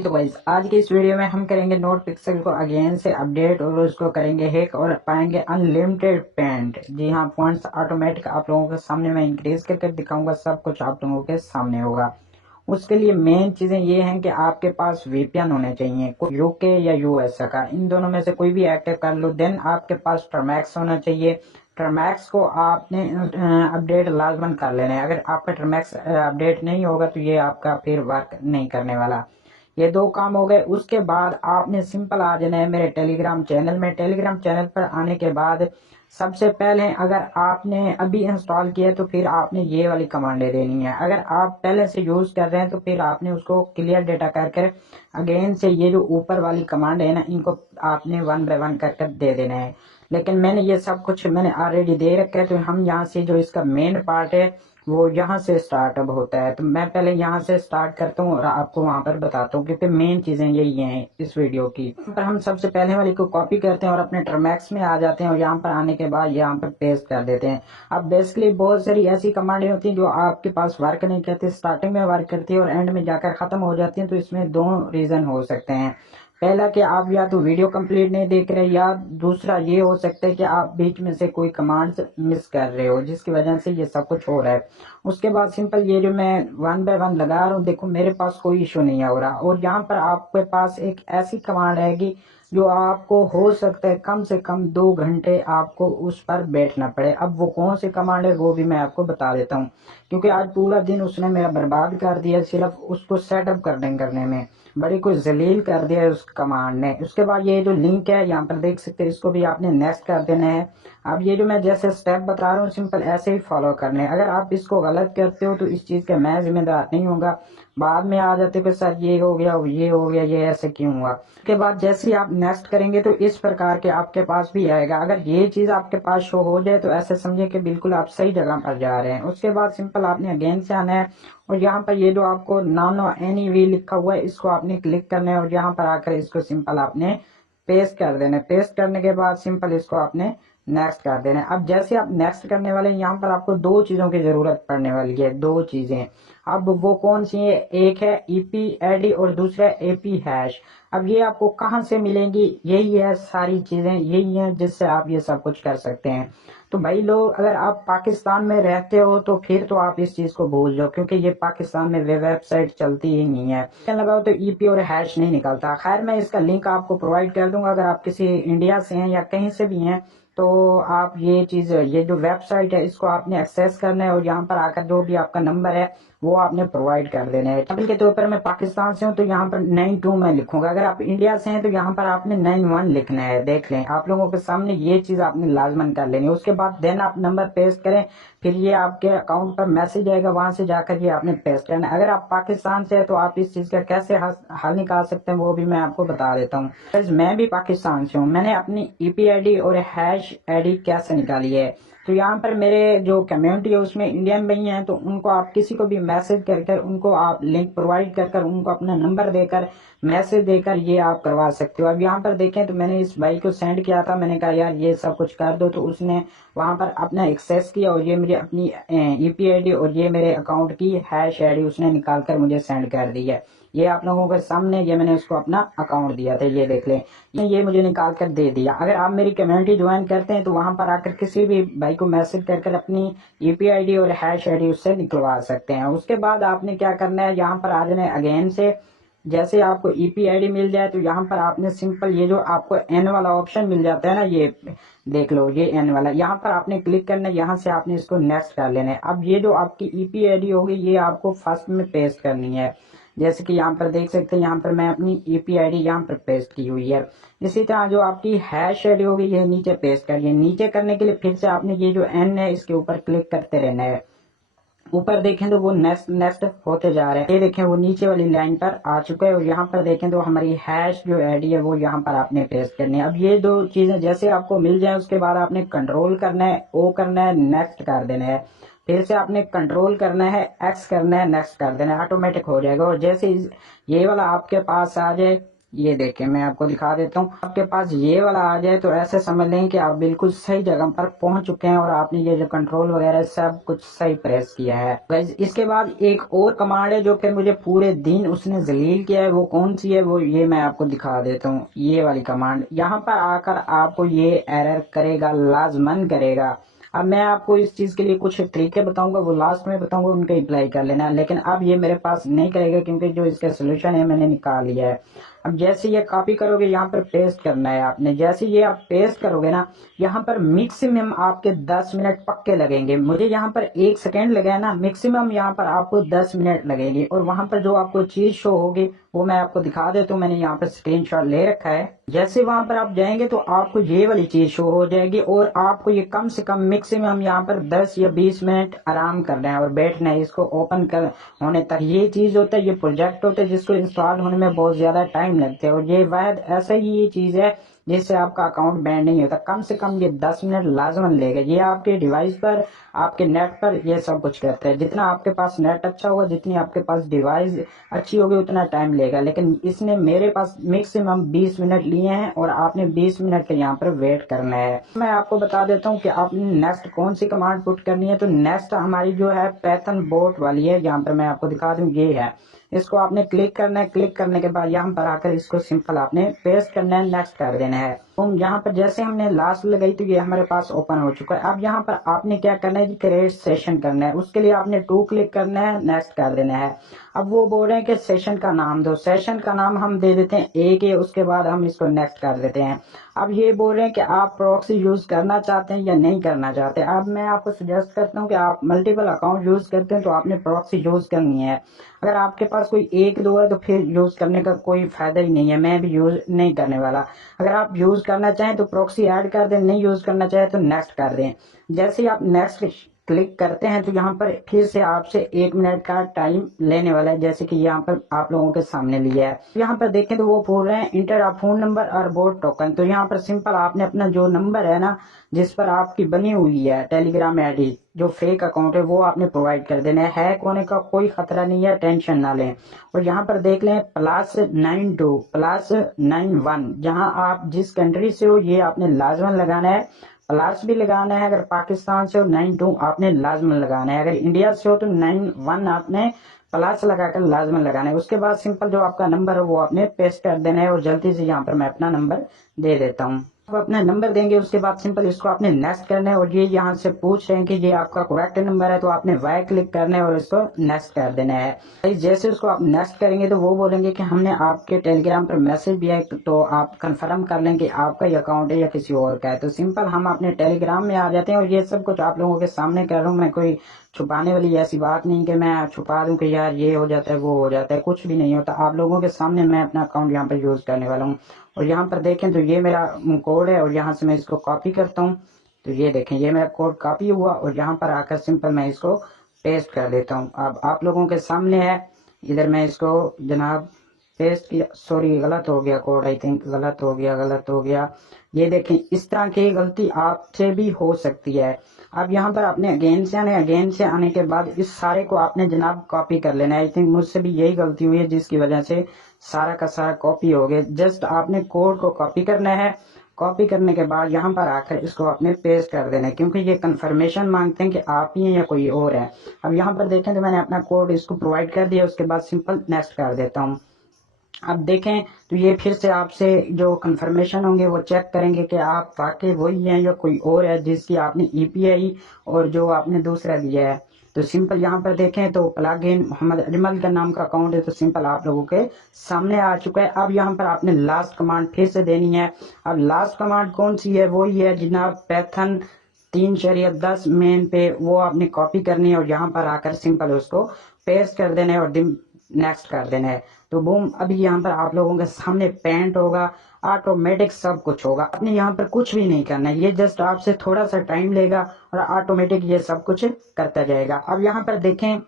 तो गाइस आज की इस वीडियो में हम करेंगे नोट पिक्सल को अगेन से अपडेट और उसको करेंगे हैक और पाएंगे अनलिमिटेड पेंट। जी हाँ, फॉन्ट्स ऑटोमेटिक आप लोगों के सामने मैं इंक्रीज करके दिखाऊंगा, सब कुछ आप लोगों के सामने होगा। उसके लिए मेन चीजें ये हैं कि आपके पास वीपीएन होने चाहिए, कोई यूके या यूएस का, इन दोनों में से कोई भी एक्टिव कर लो। देन आपके पास टर्मैक्स होना चाहिए। टर्मैक्स को आपने अपडेट लाजमन कर लेना है। अगर आपका टर्मैक्स अपडेट नहीं होगा तो ये आपका फिर वर्क नहीं करने वाला। ये दो काम हो गए। उसके बाद आपने सिंपल आ जाना है मेरे टेलीग्राम चैनल में। टेलीग्राम चैनल पर आने के बाद सबसे पहले अगर आपने अभी इंस्टॉल किया तो फिर आपने ये वाली कमांडें देनी है। अगर आप पहले से यूज कर रहे हैं तो फिर आपने उसको क्लियर डेटा कर अगेन से ये जो ऊपर वाली कमांड है ना, इनको आपने वन बाय वन कर दे देना है। लेकिन मैंने ये सब कुछ मैंने ऑलरेडी दे रखा है, तो हम यहाँ से जो इसका मेन पार्ट है वो यहाँ से स्टार्ट अब होता है। तो मैं पहले यहाँ से स्टार्ट करता हूँ और आपको वहां पर बताता हूँ, क्योंकि मेन चीजें यही हैं इस वीडियो की। पर हम सबसे पहले वाली को कॉपी करते हैं और अपने टर्मैक्स में आ जाते हैं और यहाँ पर आने के बाद यहाँ पर पेस्ट कर देते हैं। अब बेसिकली बहुत सारी ऐसी कमांडें होती हैं जो आपके पास वर्क नहीं करती, स्टार्टिंग में वर्क करती है और एंड में जाकर खत्म हो जाती है। तो इसमें दो रीजन हो सकते हैं। पहला कि आप या तो वीडियो कंप्लीट नहीं देख रहे, या दूसरा ये हो सकता है कि आप बीच में से कोई कमांड्स मिस कर रहे हो, जिसकी वजह से ये सब कुछ हो रहा है। उसके बाद सिंपल ये जो मैं वन बाय वन लगा रहा हूँ, देखो मेरे पास कोई इशू नहीं हो रहा। और यहाँ पर आपके पास एक ऐसी कमांड आएगी जो आपको हो सकता है कम से कम 2 घंटे आपको उस पर बैठना पड़े। अब वो कौन सी कमांड है वो भी मैं आपको बता देता हूँ, क्योंकि आज पूरा दिन उसने मेरा बर्बाद कर दिया सिर्फ उसको सेटअप करने में। बड़ी कुछ जलील कर दिया है उस कमांड ने। उसके बाद ये जो लिंक है यहाँ पर देख सकते हैं, इसको भी आपने नेक्स्ट कर देना है। अब ये जो मैं जैसे स्टेप बता रहा हूँ सिंपल ऐसे ही फॉलो करने हैं। अगर आप इसको गलत करते हो तो इस चीज का मैं जिम्मेदार नहीं होगा। बाद में आ जाते पे सर ये हो गया ये हो गया, ये ऐसे क्यों हुआ। उसके बाद जैसे ही आप नेक्स्ट करेंगे तो इस प्रकार के आपके पास भी आएगा। अगर ये चीज आपके पास शो हो जाए तो ऐसे समझे कि बिल्कुल आप सही जगह पर जा रहे हैं। उसके बाद सिंपल आपने अगेन से आना है और यहाँ पर ये जो आपको नानो एनी वी लिखा हुआ है इसको आपने क्लिक करना है और यहाँ पर आकर इसको सिंपल आपने पेस्ट कर देना है। पेस्ट करने के बाद सिंपल इसको आपने नेक्स्ट कर देना है। अब जैसे आप नेक्स्ट करने वाले हैं यहाँ पर आपको दो चीजों की जरूरत पड़ने वाली है, दो चीजें। अब वो कौन सी है, एक है ईपी आईडी और दूसरा एपी हैश। अब ये आपको कहाँ से मिलेंगी, यही है सारी चीजें, यही है जिससे आप ये सब कुछ कर सकते हैं। तो भाई लोग, अगर आप पाकिस्तान में रहते हो तो फिर तो आप इस चीज को भूल जाओ, क्योंकि ये पाकिस्तान में वेबसाइट चलती ही नहीं है। लगाओ तो ईपी और हैश नहीं निकलता। खैर मैं इसका लिंक आपको प्रोवाइड कर दूंगा। अगर आप किसी इंडिया से हैं या कहीं से भी हैं तो आप ये चीज, ये जो वेबसाइट है इसको आपने एक्सेस करना है और यहाँ पर आकर जो भी आपका नंबर है वो आपने प्रोवाइड कर देना है। अभी के तौर पर मैं पाकिस्तान से हूँ तो यहाँ पर 92 मैं लिखूंगा। अगर आप इंडिया से हैं तो यहाँ पर आपने 91 लिखना है। देख लें, आप लोगों के सामने ये चीज आपने लाजमन कर लेनी है। उसके बाद देन आप नंबर पेस्ट करें, फिर ये आपके अकाउंट पर मैसेज आएगा, वहां से जाकर ये आपने पेस्ट करना है। अगर आप पाकिस्तान से है तो आप इस चीज का कैसे हल निकाल सकते हैं वो भी मैं आपको बता देता हूँ। मैं भी पाकिस्तान से हूँ, मैंने अपनी ईपी आईडी और हैश आईडी कैसे निकाली है। तो यहाँ पर मेरे जो कम्युनिटी है उसमें इंडियन भाई हैं, तो उनको आप किसी को भी मैसेज कर उनको आप लिंक प्रोवाइड कर उनको अपना नंबर देकर मैसेज देकर ये आप करवा सकते हो। अब यहाँ पर देखें तो मैंने इस भाई को सेंड किया था, मैंने कहा यार ये सब कुछ कर दो, तो उसने वहां पर अपना एक्सेस किया और ये मुझे अपनी ईपी आईडी और ये मेरे अकाउंट की हैश आईडी उसने निकाल कर मुझे सेंड कर दी है। ये आप लोगों के सामने, ये मैंने उसको अपना अकाउंट दिया था, ये देख लें, ये मुझे निकाल कर दे दिया। अगर आप मेरी कम्युनिटी ज्वाइन करते हैं तो वहां पर आकर किसी भी भाई को मैसेज कर अपनी ईपी आईडी और हैश आईडी उससे निकलवा सकते हैं। उसके बाद आपने क्या करना है, यहाँ पर आ जाना है अगेन से। जैसे आपको ईपी आईडी मिल जाए तो यहाँ पर आपने सिंपल ये जो आपको एन वाला ऑप्शन मिल जाता है ना, ये देख लो, ये एन वाला, यहाँ पर आपने क्लिक करना है। यहाँ से आपने इसको नेक्स्ट कर लेना है। अब ये जो आपकी ईपी आईडी होगी ये आपको फर्स्ट में पेस्ट करनी है। जैसे कि यहाँ पर देख सकते हैं, यहाँ पर मैं अपनी ईपी आईडी यहाँ पर पेस्ट की हुई है। इसी तरह जो आपकी हैश आईडी होगी ये नीचे पेस्ट करिए। नीचे करने के लिए फिर से आपने ये जो एन है इसके ऊपर क्लिक करते रहना है। ऊपर देखें तो वो नेक्स्ट नेक्स्ट होते जा रहे हैं। ये देखें वो नीचे वाली लाइन पर आ चुका है और यहाँ पर देखें तो हमारी हैश जो आईडी है वो यहाँ पर आपने पेस्ट करनी है। अब ये दो चीजें जैसे आपको मिल जाए उसके बाद आपने कंट्रोल करना है, ओ करना है, नेक्स्ट कर देना है। फिर से आपने कंट्रोल करना है, एक्स करना है, नेक्स्ट कर देना है, ऑटोमेटिक हो जाएगा। और जैसे ये वाला आपके पास आ जाए ये देखें, मैं आपको दिखा देता हूँ। आपके पास ये वाला आ जाए तो ऐसे समझ लें कि आप बिल्कुल सही जगह पर पहुंच चुके हैं और आपने ये जो कंट्रोल वगैरह सब कुछ सही प्रेस किया है। गाइस इसके बाद एक और कमांड है जो फिर मुझे पूरे दिन उसने जलील किया है, वो कौन सी है, वो ये मैं आपको दिखा देता हूँ। ये वाली कमांड यहाँ पर आकर आपको ये एरर करेगा, लाजमन करेगा। अब मैं आपको इस चीज के लिए कुछ तरीके बताऊंगा, वो लास्ट में बताऊंगा, उनका अप्लाई कर लेना। लेकिन अब ये मेरे पास नहीं करेगा क्योंकि जो इसका सोल्यूशन है मैंने निकाल लिया है। अब जैसे ये कॉपी करोगे यहाँ पर पेस्ट करना है आपने। जैसे ये आप पेस्ट करोगे ना, यहाँ पर मैक्सिमम आपके 10 मिनट पक्के लगेंगे। मुझे यहाँ पर 1 सेकेंड लगा है ना, मैक्सिमम यहाँ पर आपको 10 मिनट लगेंगे। और वहां पर जो आपको चीज शो होगी वो मैं आपको दिखा देता हूँ। मैंने यहाँ पर स्क्रीनशॉट ले रखा है। जैसे वहां पर आप जाएंगे तो आपको ये वाली चीज शो हो जाएगी और आपको ये कम से कम मैक्सिमम यहाँ पर 10 या 20 मिनट आराम करना है और बैठना है इसको ओपन कर होने तक। ये चीज होता है, ये प्रोजेक्ट होता है जिसको इंस्टॉल होने में बहुत ज्यादा टाइम लगता है। और ये वाहिद ऐसा ही ये चीज है जिससे आपका अकाउंट बैन नहीं होता। कम से कम ये 10 मिनट लाजमन लेगा। ये आपके डिवाइस पर, आपके नेट पर ये सब कुछ करता है। जितना आपके पास नेट अच्छा होगा, जितनी आपके पास डिवाइस अच्छी होगी, उतना टाइम लेगा। लेकिन इसने मेरे पास मैक्सिमम 20 मिनट लिए हैं और आपने 20 मिनट के यहाँ पर वेट करना है। मैं आपको बता देता हूँ कि आपने नेक्स्ट कौन सी कमांड पुट करनी है। तो नेक्स्ट हमारी जो है पाइथन बोट वाली है। यहाँ पर मैं आपको दिखा दूँ, ये है। इसको आपने क्लिक करना है। क्लिक करने के बाद यहाँ पर आकर इसको सिंपल आपने पेस्ट करना है, नेक्स्ट कर देना है। तो यहाँ पर जैसे हमने लास्ट लगाई तो ये हमारे पास ओपन हो चुका है। अब यहाँ पर आपने क्या करना है कि क्रिएट सेशन करना है। उसके लिए आपने 2 क्लिक करना है, नेक्स्ट कर देना है। अब वो बोल रहे हैं कि सेशन का नाम दो। सेशन का नाम हम दे देते हैं एक ही, उसके बाद हम इसको नेक्स्ट कर देते हैं। अब ये बोल रहे हैं कि आप प्रॉक्सी यूज करना चाहते हैं या नहीं करना चाहते। अब मैं आपको सजेस्ट करता हूँ कि आप मल्टीपल अकाउंट यूज करते हैं तो आपने प्रॉक्सी यूज करनी है। अगर आपके पास कोई एक दो है तो फिर यूज करने का कोई फायदा ही नहीं है। मैं भी यूज नहीं करने वाला। अगर आप यूज करना चाहें तो प्रॉक्सी ऐड कर दें, नहीं यूज करना चाहे तो नेक्स्ट कर दें। जैसे ही आप नेक्स्ट क्लिक करते हैं तो यहाँ पर फिर से आपसे 1 मिनट का टाइम लेने वाला है, जैसे कि यहाँ पर आप लोगों के सामने लिया है। यहाँ पर देखें तो वो बोल रहे हैं इंटर अ फोन नंबर और बोर्ड टोकन। तो यहाँ पर सिंपल आपने अपना जो नंबर है ना, जिस पर आपकी बनी हुई है टेलीग्राम आईडी, जो फेक अकाउंट है, वो आपने प्रोवाइड कर देना है। हैक होने का कोई खतरा नहीं है, टेंशन ना लें। और यहाँ पर देख लें +92 +91, जहाँ आप जिस कंट्री से हो ये आपने लाजमन लगाना है। प्लस भी लगाना है अगर पाकिस्तान से हो, 92 आपने लाजमन लगाना है। अगर इंडिया से हो तो 91 आपने प्लस लगाकर लाजमन लगाना है। उसके बाद सिंपल जो आपका नंबर है वो आपने पेस्ट कर देना है। और जल्दी से यहाँ पर मैं अपना नंबर दे देता हूँ। आप अपना नंबर देंगे, उसके बाद सिंपल इसको आपने नेक्स्ट करना है। और ये यहाँ से पूछ रहे हैं कि ये आपका करेक्ट नंबर है, तो आपने वाई क्लिक करना है और इसको नेक्स्ट कर देना है। जैसे उसको आप नेक्स्ट करेंगे तो वो बोलेंगे कि हमने आपके टेलीग्राम पर मैसेज दिया है, तो आप कंफर्म कर लें कि आपका ही अकाउंट है या किसी और का है। तो सिंपल हम अपने टेलीग्राम में आ जाते हैं। और ये सब कुछ आप लोगों के सामने कर रहा हूँ। मैं कोई छुपाने वाली ऐसी बात नहीं कि मैं छुपा दूं कि यार ये हो जाता है वो हो जाता है, कुछ भी नहीं होता। आप लोगों के सामने मैं अपना अकाउंट यहाँ पर यूज करने वाला हूँ। और यहाँ पर देखें तो ये मेरा कोड है और यहाँ से मैं इसको कॉपी करता हूँ। तो ये देखें, ये मेरा कोड कॉपी हुआ और यहाँ पर आकर सिंपल मैं इसको पेस्ट कर देता हूँ। अब आप लोगों के सामने है। इधर मैं इसको जनाब पेस्ट किया, सॉरी गलत हो गया कोड, आई थिंक गलत हो गया। ये देखें, इस तरह की गलती आपसे भी हो सकती है। अब यहाँ पर आपने अगेन से आने के बाद इस सारे को आपने जनाब कॉपी कर लेना है। आई थिंक मुझसे भी यही गलती हुई है जिसकी वजह से सारा का सारा कॉपी हो गया। जस्ट आपने कोड को कॉपी करना है। कॉपी करने के बाद यहाँ पर आकर इसको आपने पेस्ट कर देना है, क्योंकि ये कंफर्मेशन मांगते हैं कि आप ही हैं या कोई और है। अब यहाँ पर देखें तो मैंने अपना कोड इसको प्रोवाइड कर दिया। उसके बाद सिंपल नेक्स्ट कर देता हूँ। अब देखें तो ये फिर से आपसे जो कंफर्मेशन होंगे वो चेक करेंगे कि आप वाकई वही हैं या कोई और है जिसकी आपने ईपीआई और जो आपने दूसरा दिया है। तो सिंपल यहाँ पर देखें तो प्लगइन मोहम्मद अजमल का नाम का अकाउंट है। तो सिंपल आप लोगों के सामने आ चुका है। अब यहाँ पर आपने लास्ट कमांड फिर से देनी है। अब लास्ट कमांड कौन सी है, वही है जनाब पाइथन 3.10 मेन पे, वो आपने कॉपी करनी है और यहाँ पर आकर सिंपल उसको पेस्ट कर देना है और नेक्स्ट कर देना है। तो बूम, अभी यहाँ पर आप लोगों के सामने पेंट होगा, ऑटोमेटिक सब कुछ होगा। आपने यहाँ पर कुछ भी नहीं करना है, ये जस्ट आपसे थोड़ा सा टाइम लेगा और ऑटोमेटिक ये सब कुछ करता जाएगा। अब यहाँ पर देखें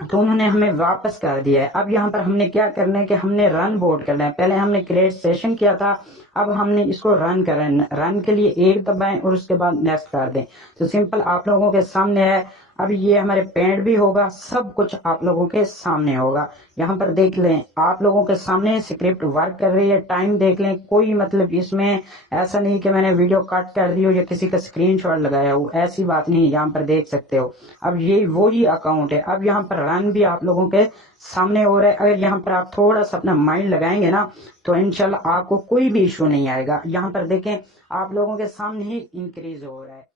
तो उन्होंने हमें वापस कर दिया है। अब यहाँ पर हमने क्या करना है कि हमने रन बोर्ड करना है। पहले हमने क्रिएट सेशन किया था, अब हमने इसको रन करना है। रन के लिए 1 दबाएं और उसके बाद नेक्स्ट कर दें। तो सिंपल आप लोगों के सामने है। अब ये हमारे पेंट भी होगा, सब कुछ आप लोगों के सामने होगा। यहाँ पर देख लें, आप लोगों के सामने स्क्रिप्ट वर्क कर रही है। टाइम देख लें, कोई मतलब इसमें ऐसा नहीं कि मैंने वीडियो कट कर दी हो या किसी का स्क्रीनशॉट लगाया हो, ऐसी बात नहीं। यहाँ पर देख सकते हो, अब ये वही अकाउंट है। अब यहाँ पर रन भी आप लोगों के सामने हो रहा है। अगर यहाँ पर आप थोड़ा सा अपना माइंड लगाएंगे ना, तो इंशाल्लाह आपको कोई भी इशू नहीं आएगा। यहाँ पर देखें, आप लोगों के सामने ही इंक्रीज हो रहा है।